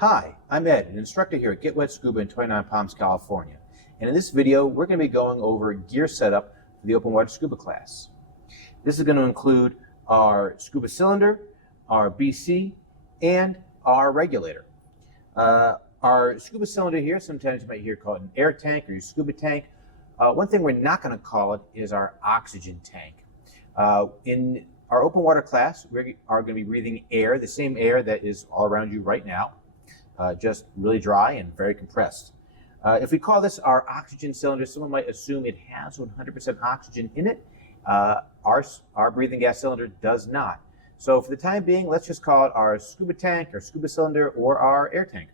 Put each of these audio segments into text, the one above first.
Hi, I'm Ed, an instructor here at Get Wet Scuba in 29 Palms, California. And in this video, we're going to be going over gear setup for the open water scuba class. This is going to include our scuba cylinder, our BC, and our regulator. Our scuba cylinder here, sometimes you might hear called an air tank or your scuba tank. One thing we're not going to call it is our oxygen tank. In our open water class, we are going to be breathing air, the same air that is all around you right now. Just really dry and very compressed. If we call this our oxygen cylinder, someone might assume it has 100% oxygen in it. Our breathing gas cylinder does not. So for the time being, let's just call it our scuba tank, or scuba cylinder, or our air tank.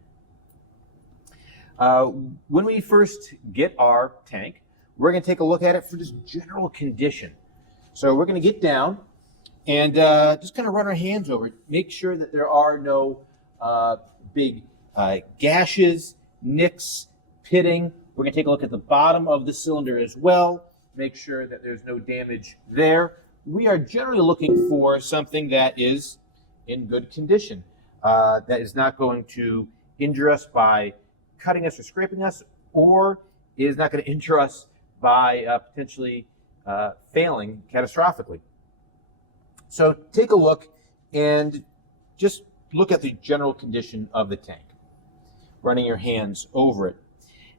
When we first get our tank, we're going to take a look at it for just general condition. So we're going to get down and just kind of run our hands over it, make sure that there are no big gashes, nicks, pitting. We're going to take a look at the bottom of the cylinder as well, make sure that there's no damage there. We are generally looking for something that is in good condition, that is not going to injure us by cutting us or scraping us, or is not going to injure us by potentially failing catastrophically. So take a look and just look at the general condition of the tank, running your hands over it.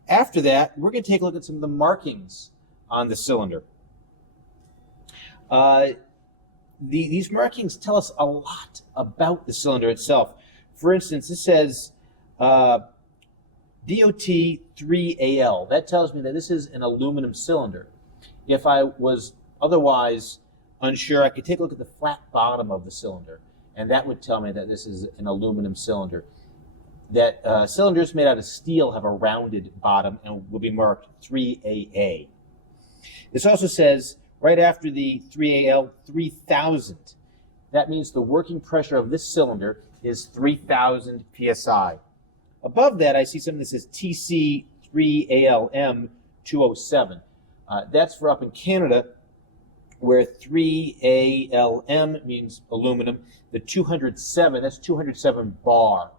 After that, we're going to take a look at some of the markings on the cylinder. These markings tell us a lot about the cylinder itself. For instance, this says DOT3AL. That tells me that this is an aluminum cylinder. If I was otherwise unsure, I could take a look at the flat bottom of the cylinder, and that would tell me that this is an aluminum cylinder. That cylinders made out of steel have a rounded bottom and will be marked 3AA. This also says, right after the 3AL, 3000. That means the working pressure of this cylinder is 3000 psi. Above that, I see something that says TC3ALM 207. That's for up in Canada, where 3ALM means aluminum. The 207, that's 207 bar,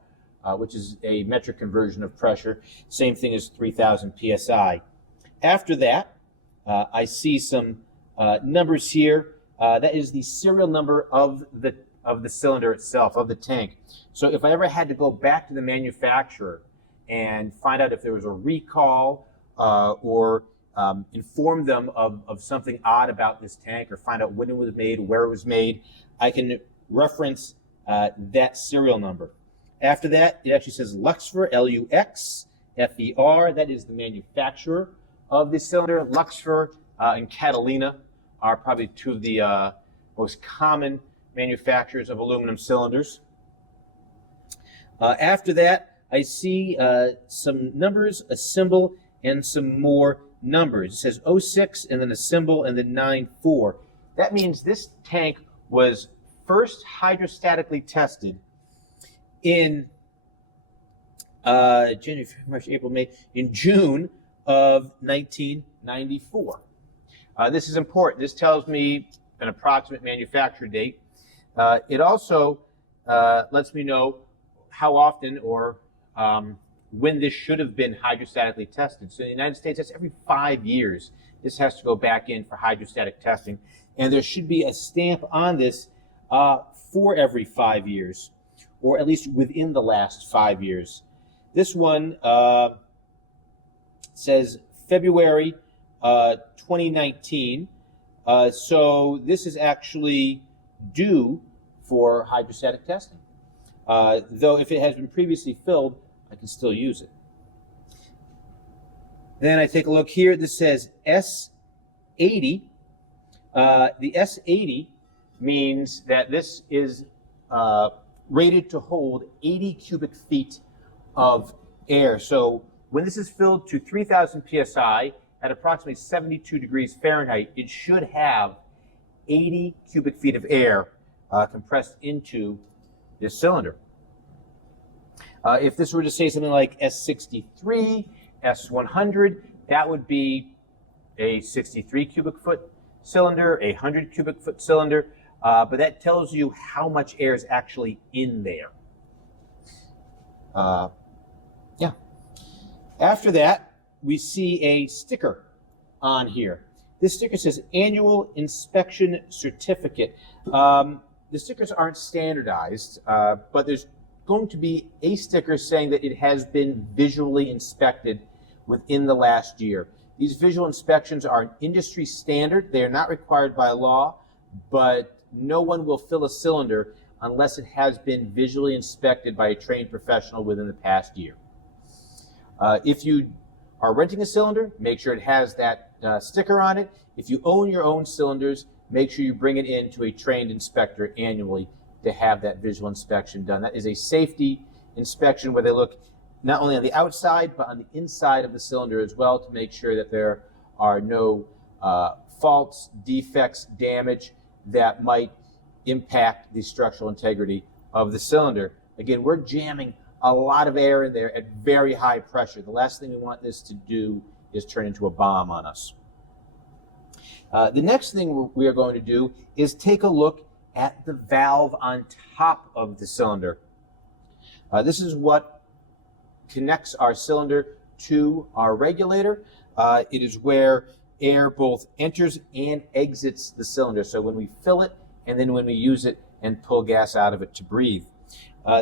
which is a metric conversion of pressure. Same thing as 3000 psi. After that, I see some numbers here. That is the serial number of the cylinder itself, of the tank. So if I ever had to go back to the manufacturer and find out if there was a recall or inform them of something odd about this tank, or find out when it was made, where it was made, I can reference that serial number. After that, it actually says Luxfer, L-U-X-F-E-R. That is the manufacturer of this cylinder. Luxfer and Catalina are probably two of the most common manufacturers of aluminum cylinders. After that, I see some numbers, a symbol, and some more numbers. It says 06 and then a symbol and then 94. That means this tank was first hydrostatically tested in January, March, April, May, in June of 1994. This is important. This tells me an approximate manufacture date. It also lets me know how often or when this should have been hydrostatically tested. So in the United States, that's every 5 years. This has to go back in for hydrostatic testing. And there should be a stamp on this for every 5 years, or at least within the last 5 years. This one says February 2019. So this is actually due for hydrostatic testing. Though if it has been previously filled, I can still use it. Then I take a look here. This says S80. The S80 means that this is rated to hold 80 cubic feet of air. So when this is filled to 3000 psi at approximately 72 degrees Fahrenheit, it should have 80 cubic feet of air compressed into this cylinder. If this were to say something like S63, S100, that would be a 63 cubic foot cylinder, a 100 cubic foot cylinder, but that tells you how much air is actually in there. Yeah. After that, we see a sticker on here. This sticker says Annual Inspection Certificate. The stickers aren't standardized, but there's going to be a sticker saying that it has been visually inspected within the last year. These visual inspections are an industry standard. They are not required by law, but no one will fill a cylinder unless it has been visually inspected by a trained professional within the past year. If you are renting a cylinder, make sure it has that sticker on it. If you own your own cylinders, make sure you bring it in to a trained inspector annually to have that visual inspection done. That is a safety inspection where they look not only on the outside, but on the inside of the cylinder as well to make sure that there are no faults, defects, damage that might impact the structural integrity of the cylinder. Again, we're jamming a lot of air in there at very high pressure. The last thing we want this to do is turn into a bomb on us. The next thing we are going to do is take a look at the valve on top of the cylinder. This is what connects our cylinder to our regulator. It is where air both enters and exits the cylinder. So when we fill it and then when we use it and pull gas out of it to breathe.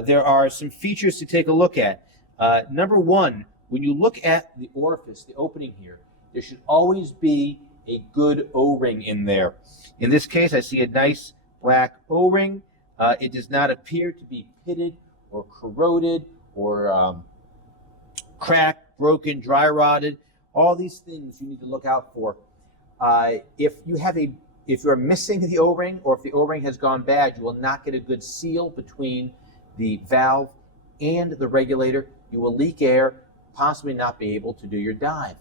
There are some features to take a look at. Number one, when you look at the orifice, the opening here, there should always be a good O-ring in there. In this case, I see a nice black O-ring. It does not appear to be pitted or corroded or cracked, broken, dry rotted. All these things you need to look out for. If you're missing the O-ring or if the O-ring has gone bad, you will not get a good seal between the valve and the regulator. You will leak air, possibly not be able to do your dive.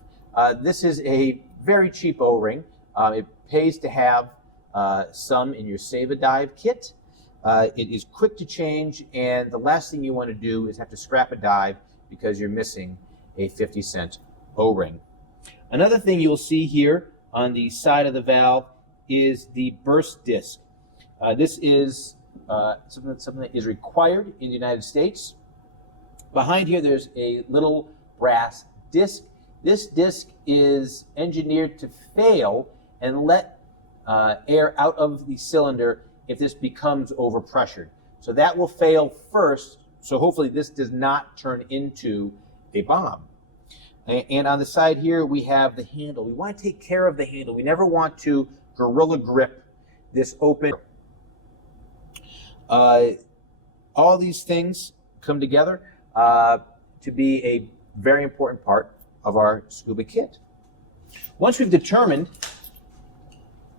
This is a very cheap O-ring. It pays to have some in your Save a Dive kit. It is quick to change, and the last thing you want to do is have to scrap a dive because you're missing a 50-cent O-ring. Another thing you'll see here on the side of the valve is the burst disc. This is something that is required in the United States. Behind here, there's a little brass disc. This disc is engineered to fail and let air out of the cylinder if this becomes overpressured. So that will fail first, so hopefully this does not turn into a bomb. And on the side here, we have the handle. We want to take care of the handle. We never want to gorilla grip this open. All these things come together to be a very important part of our scuba kit. Once we've determined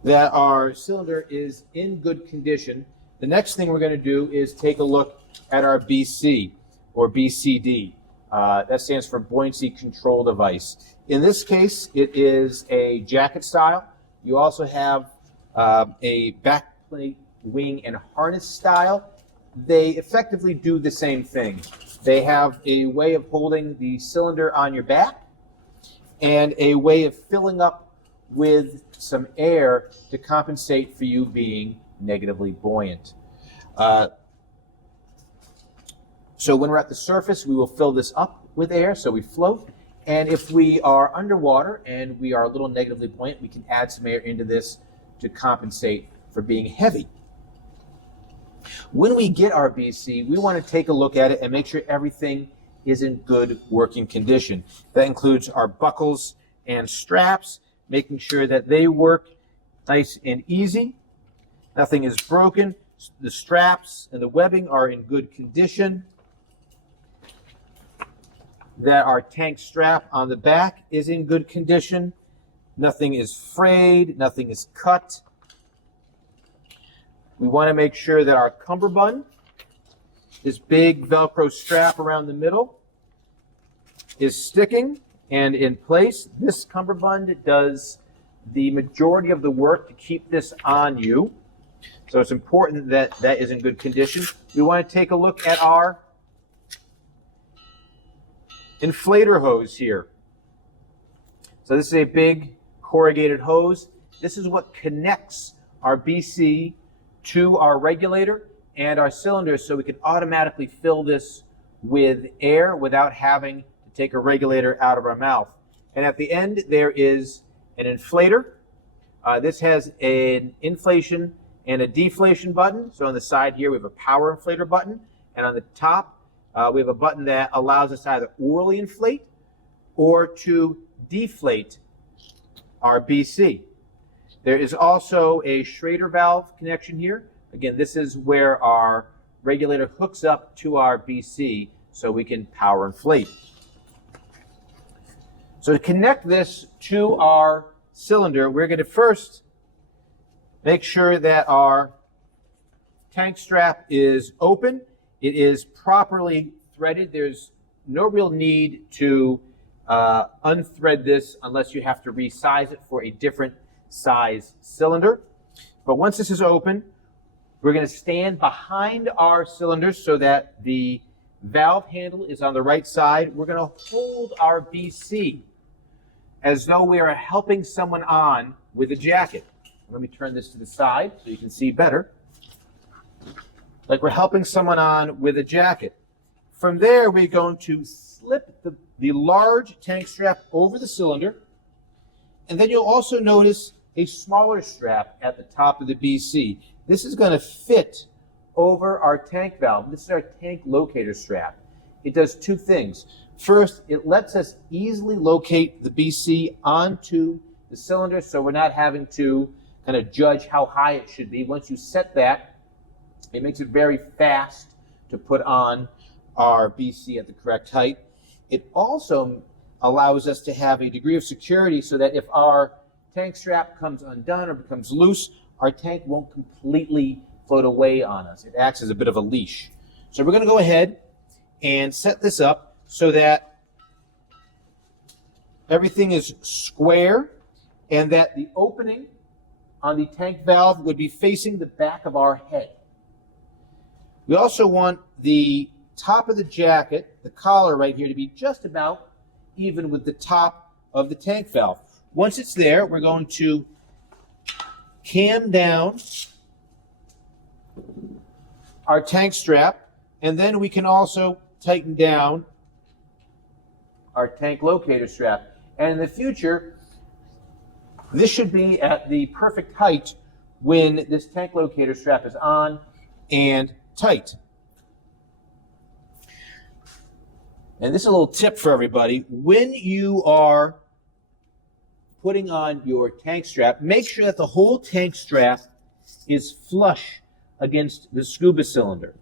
that our cylinder is in good condition, the next thing we're going to do is take a look at our BC or BCD. That stands for Buoyancy Control Device. In this case, it is a jacket style. You also have a backplate, wing, and harness style. They effectively do the same thing. They have a way of holding the cylinder on your back and a way of filling up with some air to compensate for you being negatively buoyant. So when we're at the surface, we will fill this up with air so we float. And if we are underwater and we are a little negatively buoyant, we can add some air into this to compensate for being heavy. When we get our BC, we want to take a look at it and make sure everything is in good working condition. That includes our buckles and straps, making sure that they work nice and easy. Nothing is broken. The straps and the webbing are in good condition. That our tank strap on the back is in good condition. Nothing is frayed, nothing is cut. We want to make sure that our cummerbund, this big Velcro strap around the middle, is sticking and in place. This cummerbund does the majority of the work to keep this on you. So it's important that that is in good condition. We want to take a look at our inflator hose here. So this is a big corrugated hose. This is what connects our BC to our regulator and our cylinder so we can automatically fill this with air without having to take a regulator out of our mouth. And at the end, there is an inflator. This has an inflation and a deflation button. So on the side here, we have a power inflator button. And on the top, we have a button that allows us to either orally inflate or to deflate our BC. There is also a Schrader valve connection here. Again, this is where our regulator hooks up to our BC so we can power inflate. So to connect this to our cylinder, we're going to first make sure that our tank strap is open. It is properly threaded. There's no real need to unthread this unless you have to resize it for a different size cylinder. But once this is open, we're going to stand behind our cylinder so that the valve handle is on the right side. We're going to hold our BC as though we are helping someone on with a jacket. Let me turn this to the side so you can see better. Like we're helping someone on with a jacket. From there, we're going to slip the large tank strap over the cylinder. And then you'll also notice a smaller strap at the top of the BC. This is going to fit over our tank valve. This is our tank locator strap. It does two things. First, it lets us easily locate the BC onto the cylinder so we're not having to kind of judge how high it should be. Once you set that, it makes it very fast to put on our BC at the correct height. It also allows us to have a degree of security so that if our tank strap comes undone or becomes loose, our tank won't completely float away on us. It acts as a bit of a leash. So we're going to go ahead and set this up so that everything is square and that the opening on the tank valve would be facing the back of our head. We also want the top of the jacket, the collar right here, to be just about even with the top of the tank valve. Once it's there, we're going to cam down our tank strap, and then we can also tighten down our tank locator strap. And in the future, this should be at the perfect height when this tank locator strap is on and tight. And this is a little tip for everybody. When you are putting on your tank strap, make sure that the whole tank strap is flush against the scuba cylinder.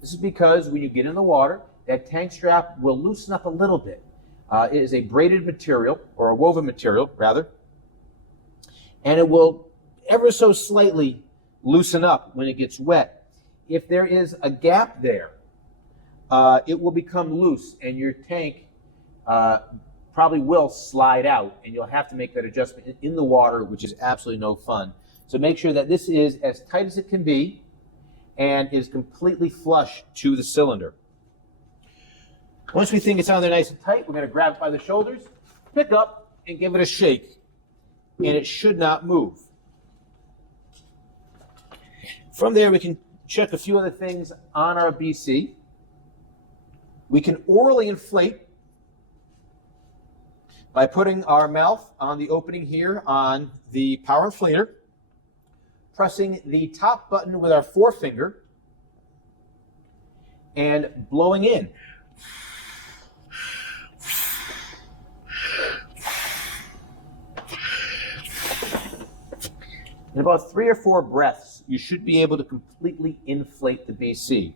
This is because when you get in the water, that tank strap will loosen up a little bit. It is a braided material, or a woven material, rather, and it will ever so slightly loosen up when it gets wet. If there is a gap there, it will become loose, and your tank probably will slide out, and you'll have to make that adjustment in the water, which is absolutely no fun. So make sure that this is as tight as it can be and is completely flush to the cylinder. Once we think it's on there nice and tight, we're going to grab it by the shoulders, pick up, and give it a shake. And it should not move. From there, we can check a few other things on our BC. We can orally inflate by putting our mouth on the opening here on the power inflator, pressing the top button with our forefinger, and blowing in. In about 3 or 4 breaths, you should be able to completely inflate the BC.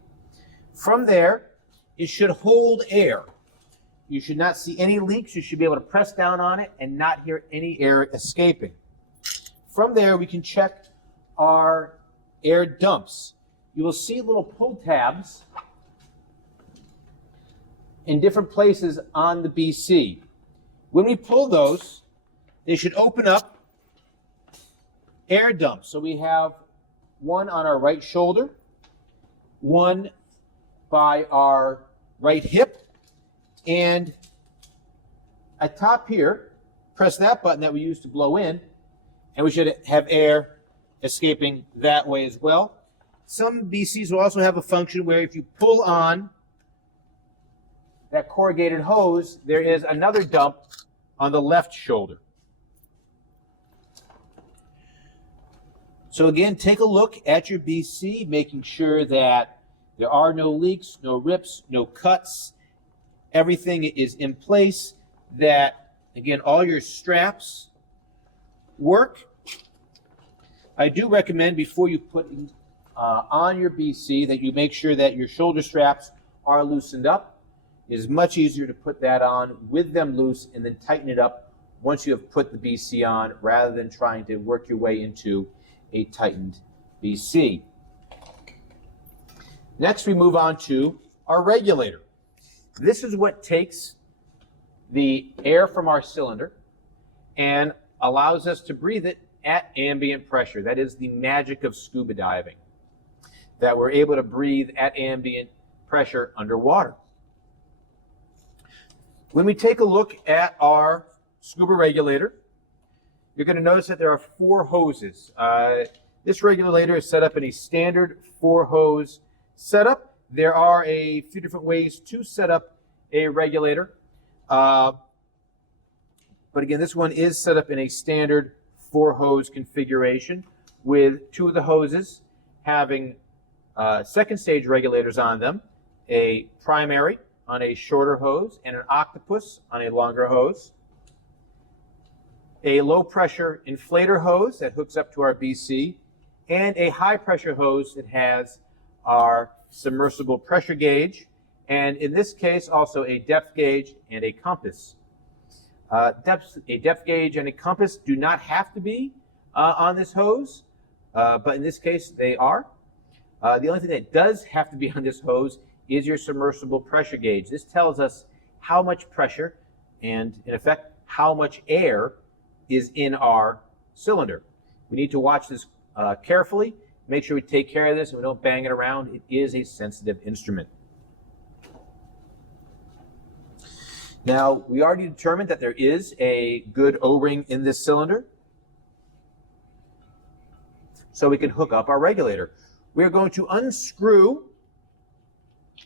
From there, it should hold air. You should not see any leaks. You should be able to press down on it and not hear any air escaping. From there, we can check our air dumps. You will see little pull tabs in different places on the BC. When we pull those, they should open up air dumps. So we have one on our right shoulder, one by our right hip, and at top here, press that button that we use to blow in, and we should have air escaping that way as well. Some BCs will also have a function where if you pull on that corrugated hose, there is another dump on the left shoulder. So again, take a look at your BC, making sure that there are no leaks, no rips, no cuts. Everything is in place, that, again, all your straps work. I do recommend before you put on your BC that you make sure that your shoulder straps are loosened up. It is much easier to put that on with them loose and then tighten it up once you have put the BC on, rather than trying to work your way into a tightened BC. Next, we move on to our regulator. This is what takes the air from our cylinder and allows us to breathe it at ambient pressure. That is the magic of scuba diving, that we're able to breathe at ambient pressure underwater. When we take a look at our scuba regulator, you're going to notice that there are 4 hoses. This regulator is set up in a standard 4-hose setup. There are a few different ways to set up a regulator. But again, this one is set up in a standard 4-hose configuration, with 2 of the hoses having second stage regulators on them, a primary on a shorter hose and an octopus on a longer hose, a low pressure inflator hose that hooks up to our BC, and a high pressure hose that has our submersible pressure gauge, and in this case also a depth gauge and a compass. A depth gauge and a compass do not have to be on this hose, but in this case they are. The only thing that does have to be on this hose is your submersible pressure gauge. This tells us how much pressure and, in effect, how much air is in our cylinder. We need to watch this carefully, make sure we take care of this and we don't bang it around. It is a sensitive instrument. Now, we already determined that there is a good O-ring in this cylinder, so we can hook up our regulator. We are going to unscrew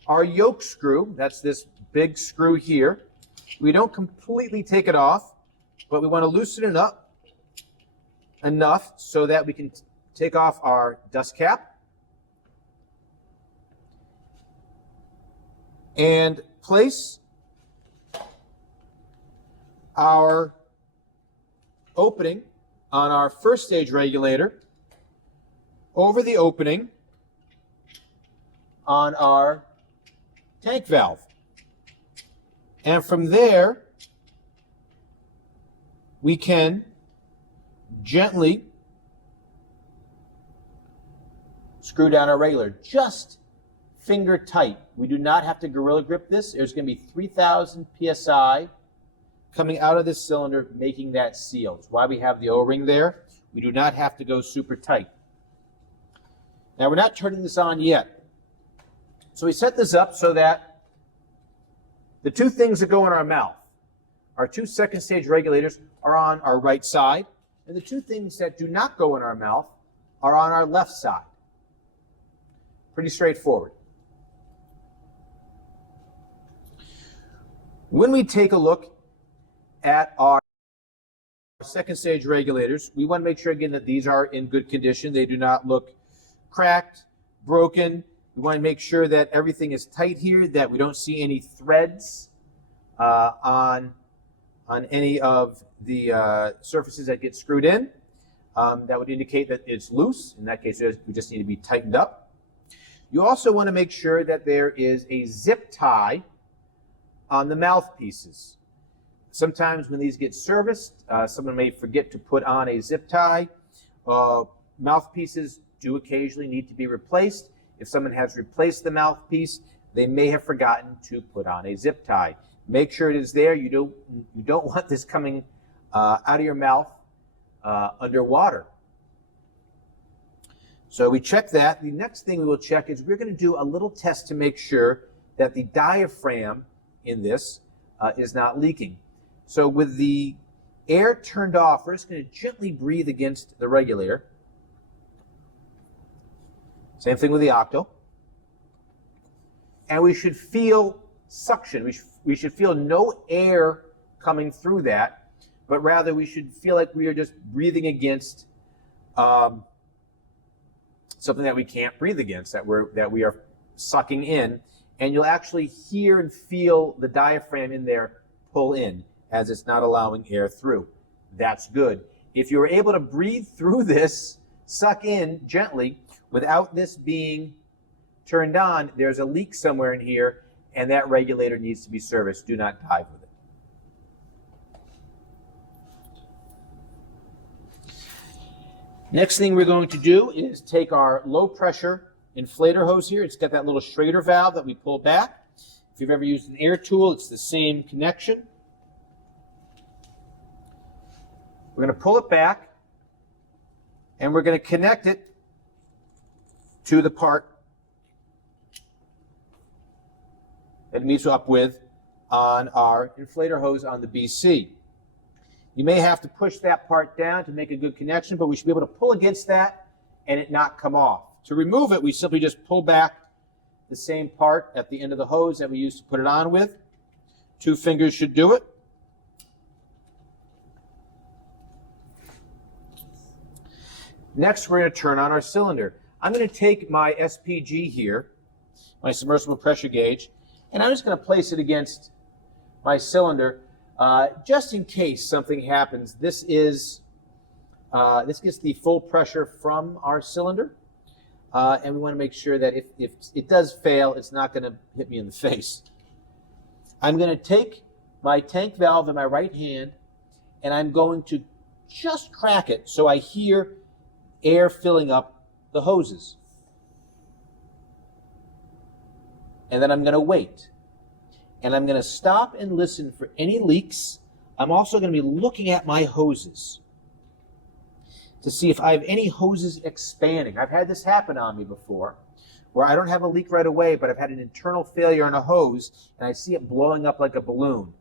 our yoke screw. That's this big screw here. We don't completely take it off, but we want to loosen it up enough so that we can take off our dust cap and place our opening on our first stage regulator over the opening on our tank valve. And from there, we can gently screw down our regulator, just finger tight. We do not have to gorilla grip this. There's going to be 3,000 psi coming out of this cylinder, making that seal. It's why we have the O-ring there. We do not have to go super tight. Now, we're not turning this on yet. So we set this up so that the 2 things that go in our mouth, our 2 second stage regulators, are on our right side, and the 2 things that do not go in our mouth are on our left side. Pretty straightforward. When we take a look at our second stage regulators, we want to make sure again that these are in good condition. They do not look cracked, broken. We want to make sure that everything is tight here, that we don't see any threads on any of the surfaces that get screwed in. That would indicate that it's loose. In that case, we just need to be tightened up. You also want to make sure that there is a zip tie on the mouthpieces. Sometimes when these get serviced, someone may forget to put on a zip tie. Mouthpieces do occasionally need to be replaced. If someone has replaced the mouthpiece, they may have forgotten to put on a zip tie. Make sure it is there. You don't want this coming out of your mouth underwater. So we check that. The next thing we will check is we're going to do a little test to make sure that the diaphragm in this is not leaking. So with the air turned off, we're just going to gently breathe against the regulator. Same thing with the octo. And we should feel suction. we should feel no air coming through that, but rather we should feel like we are just breathing against something that we can't breathe against, that we are sucking in, and you'll actually hear and feel the diaphragm in there pull in as it's not allowing air through. That's good. If you're able to breathe through this, suck in gently without this being turned on, there's a leak somewhere in here, and that regulator needs to be serviced. Do not dive with it. Next thing we're going to do is take our low pressure inflator hose here. It's got that little Schrader valve that we pull back. If you've ever used an air tool, it's the same connection. We're going to pull it back, and we're going to connect it to the part that it meets up with on our inflator hose on the BC. You may have to push that part down to make a good connection, but we should be able to pull against that and it not come off. To remove it, we simply just pull back the same part at the end of the hose that we used to put it on with. 2 fingers should do it. Next, we're going to turn on our cylinder. I'm going to take my SPG here, my submersible pressure gauge, and I'm just going to place it against my cylinder just in case something happens. This gets the full pressure from our cylinder, and we want to make sure that if it does fail, it's not going to hit me in the face. I'm going to take my tank valve in my right hand, and I'm going to just crack it so I hear air filling up the hoses. And then I'm going to wait. And I'm going to stop and listen for any leaks. I'm also going to be looking at my hoses to see if I have any hoses expanding. I've had this happen on me before, where I don't have a leak right away, but I've had an internal failure in a hose, and I see it blowing up like a balloon.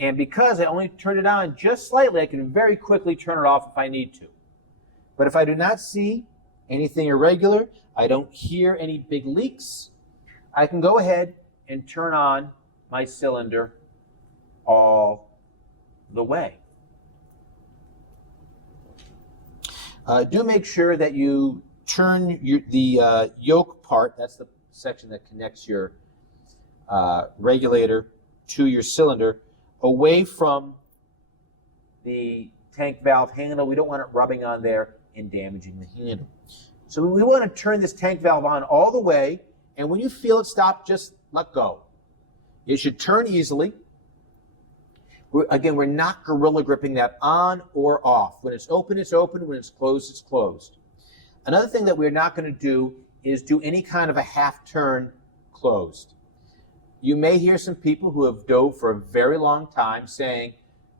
And because I only turned it on just slightly, I can very quickly turn it off if I need to. But if I do not see anything irregular, I don't hear any big leaks, I can go ahead and turn on my cylinder all the way. Do make sure that you turn the yoke part, that's the section that connects your regulator to your cylinder, away from the tank valve handle. We don't want it rubbing on there and damaging the handle. So we want to turn this tank valve on all the way, and when you feel it stop, just let go. It should turn easily. Again, we're not gorilla gripping that on or off. When it's open, it's open. When it's closed, it's closed. Another thing that we're not going to do is do any kind of a half turn closed. You may hear some people who have dove for a very long time saying,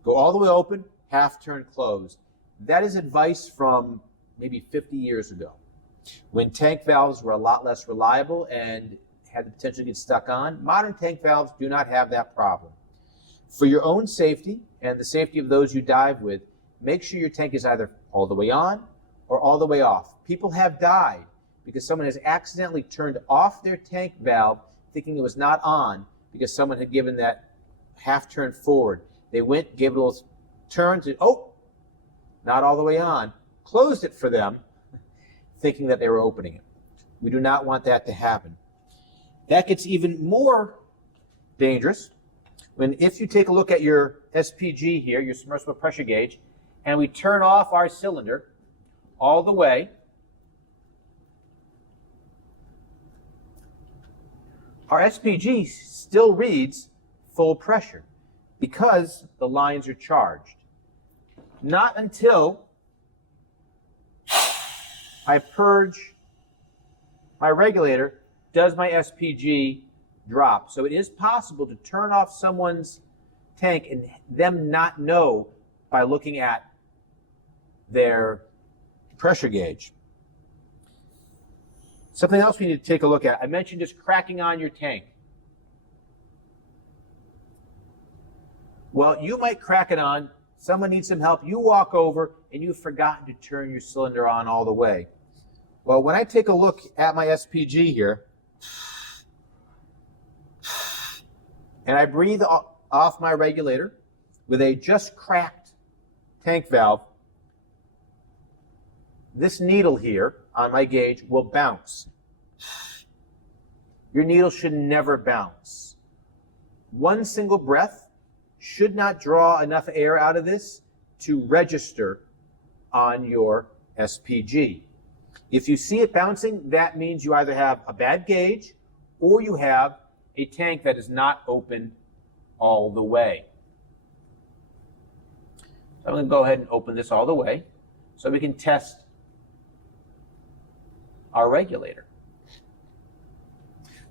go all the way open, half turn closed. That is advice from maybe 50 years ago, when tank valves were a lot less reliable and had the potential to get stuck on. Modern tank valves do not have that problem. For your own safety and the safety of those you dive with, make sure your tank is either all the way on or all the way off. People have died because someone has accidentally turned off their tank valve thinking it was not on because someone had given that half turn forward. They went, gave it a little turn to, oh, not all the way on, closed it for them, thinking that they were opening it. We do not want that to happen. That gets even more dangerous when, if you take a look at your SPG here, your submersible pressure gauge, and we turn off our cylinder all the way, our SPG still reads full pressure because the lines are charged. Not until I purge my regulator does my SPG drop. So it is possible to turn off someone's tank and them not know by looking at their pressure gauge. Something else we need to take a look at. I mentioned just cracking on your tank. Well, you might crack it on. Someone needs some help. You walk over and you've forgotten to turn your cylinder on all the way. Well, when I take a look at my SPG here, and I breathe off my regulator with a just cracked tank valve, this needle here on my gauge will bounce. Your needle should never bounce. One single breath should not draw enough air out of this to register on your SPG. If you see it bouncing, that means you either have a bad gauge or you have a tank that is not open all the way. So I'm going to go ahead and open this all the way so we can test our regulator.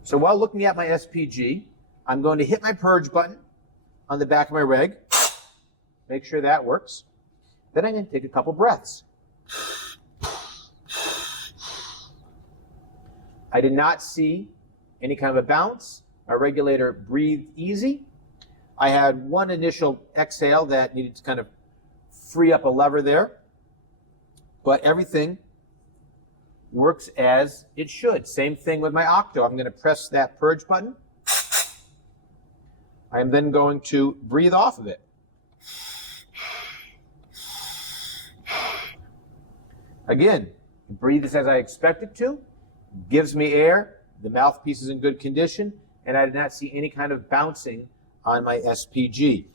So while looking at my SPG, I'm going to hit my purge button on the back of my reg, make sure that works. Then I'm going to take a couple breaths. I did not see any kind of a bounce. My regulator breathed easy. I had one initial exhale that needed to kind of free up a lever there, but everything works as it should. Same thing with my octo. I'm going to press that purge button. I am then going to breathe off of it. Again, it breathes as I expect it to, gives me air, the mouthpiece is in good condition, and I did not see any kind of bouncing on my SPG.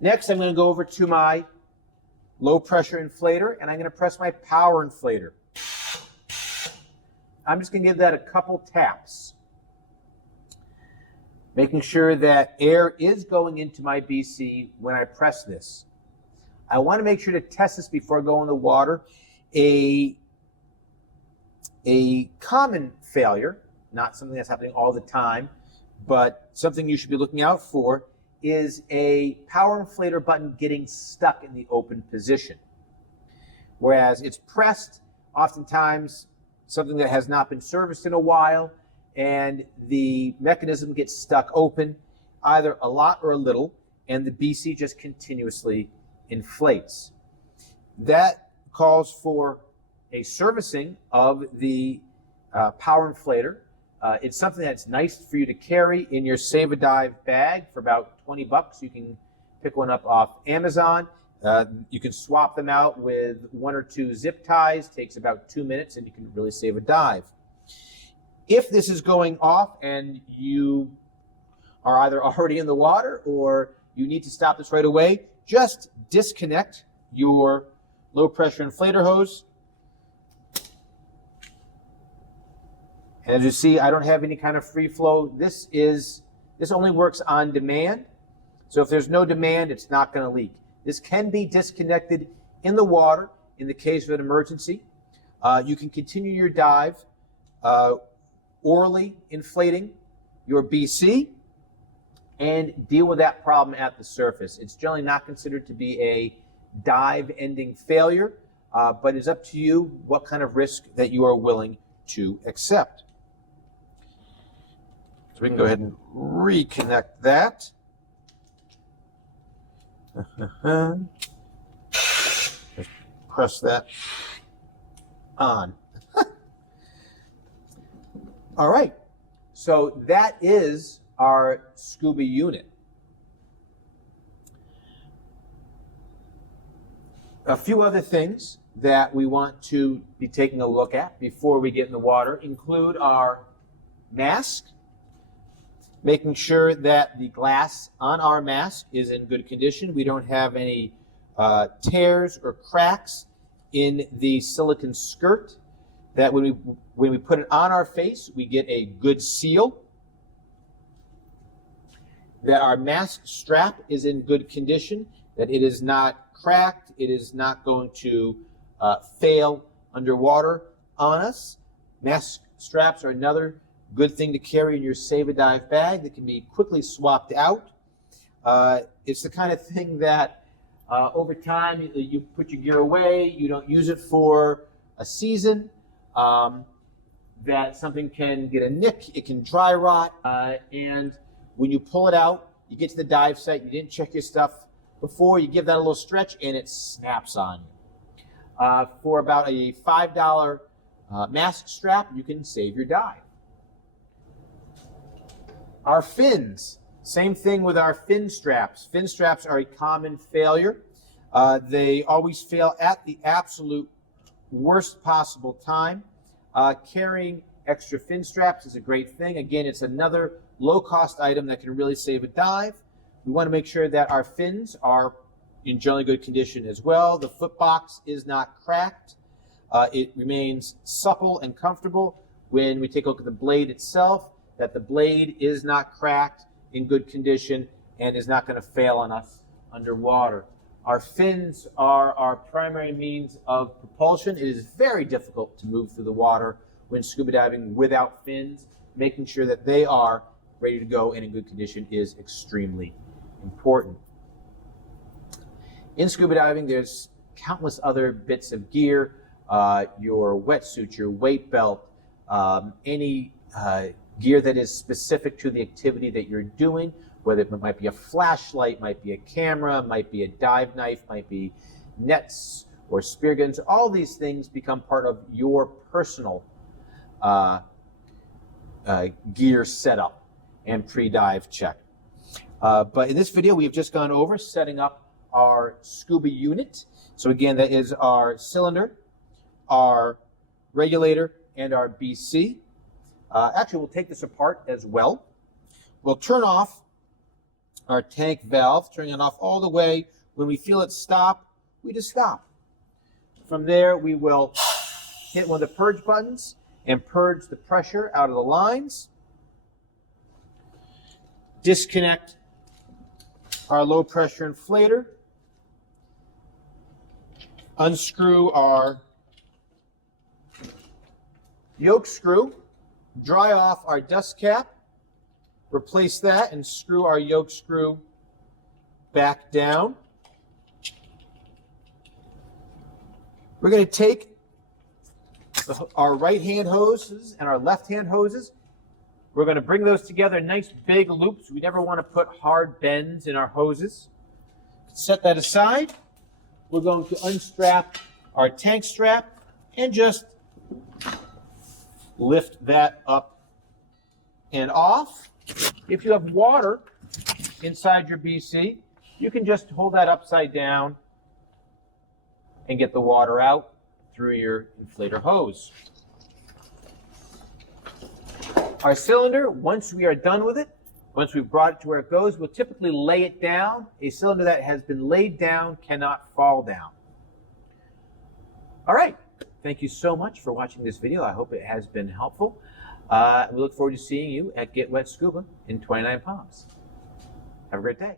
Next, I'm going to go over to my low pressure inflator, and I'm going to press my power inflator. I'm just going to give that a couple taps, making sure that air is going into my BC when I press this. I want to make sure to test this before I go in the water. A common failure, not something that's happening all the time, but something you should be looking out for, is a power inflator button getting stuck in the open position. Whereas it's pressed, oftentimes something that has not been serviced in a while, and the mechanism gets stuck open, either a lot or a little, and the BC just continuously inflates. That calls for a servicing of the power inflator. It's something that's nice for you to carry in your Save a Dive bag for about 20 bucks. You can pick one up off Amazon. You can swap them out with 1 or 2 zip ties. Takes about 2 minutes, and you can really save a dive. If this is going off and you are either already in the water or you need to stop this right away, just disconnect your low pressure inflator hose. And as you see, I don't have any kind of free flow. This only works on demand. So if there's no demand, it's not going to leak. This can be disconnected in the water in the case of an emergency. You can continue your dive orally inflating your BC and deal with that problem at the surface. It's generally not considered to be a dive-ending failure, but it's up to you what kind of risk that you are willing to accept. So we can go ahead and reconnect that. Just press that on. All right, so that is our scuba unit. A few other things that we want to be taking a look at before we get in the water include our mask, making sure that the glass on our mask is in good condition. We don't have any tears or cracks in the silicone skirt, that when we put it on our face, we get a good seal, that our mask strap is in good condition, that it is not cracked, it is not going to fail underwater on us. Mask straps are another good thing to carry in your Save a Dive bag that can be quickly swapped out. It's the kind of thing that over time you put your gear away, you don't use it for a season, that something can get a nick, it can dry rot, and when you pull it out, you get to the dive site, you didn't check your stuff before, you give that a little stretch and it snaps on you. For about a $5 mask strap, you can save your dive. Our fins Same thing with our fin straps. Fin straps are a common failure. They always fail at the absolute worst possible time. Carrying extra fin straps is a great thing. Again, it's another low-cost item that can really save a dive. We want to make sure that our fins are in generally good condition as well. The foot box is not cracked. It remains supple and comfortable. When we take a look at the blade itself, that the blade is not cracked, in good condition, and is not going to fail on us underwater. Our fins are our primary means of propulsion. It is very difficult to move through the water when scuba diving without fins. Making sure that they are ready to go and in good condition is extremely important. In scuba diving, there's countless other bits of gear, your wetsuit, your weight belt, any gear that is specific to the activity that you're doing, whether it might be a flashlight, might be a camera, might be a dive knife, might be nets or spear guns. All these things become part of your personal gear setup and pre-dive check. But in this video, we have just gone over setting up our scuba unit. So again, that is our cylinder, our regulator, and our BC. Actually, we'll take this apart as well. We'll turn off our tank valve, turning it off all the way. When we feel it stop, we just stop. From there, we will hit one of the purge buttons and purge the pressure out of the lines. Disconnect our low pressure inflator. Unscrew our yoke screw. Dry off our dust cap, replace that, and screw our yoke screw back down. We're going to take our right-hand hoses and our left-hand hoses. We're going to bring those together in nice big loops. We never want to put hard bends in our hoses. Set that aside. We're going to unstrap our tank strap and just lift that up and off. If you have water inside your BC, you can just hold that upside down and get the water out through your inflator hose. Our cylinder, once we are done with it, once we've brought it to where it goes, we'll typically lay it down. A cylinder that has been laid down cannot fall down. All right. Thank you so much for watching this video. I hope it has been helpful. We look forward to seeing you at Get Wet Scuba in 29 Palms. Have a great day.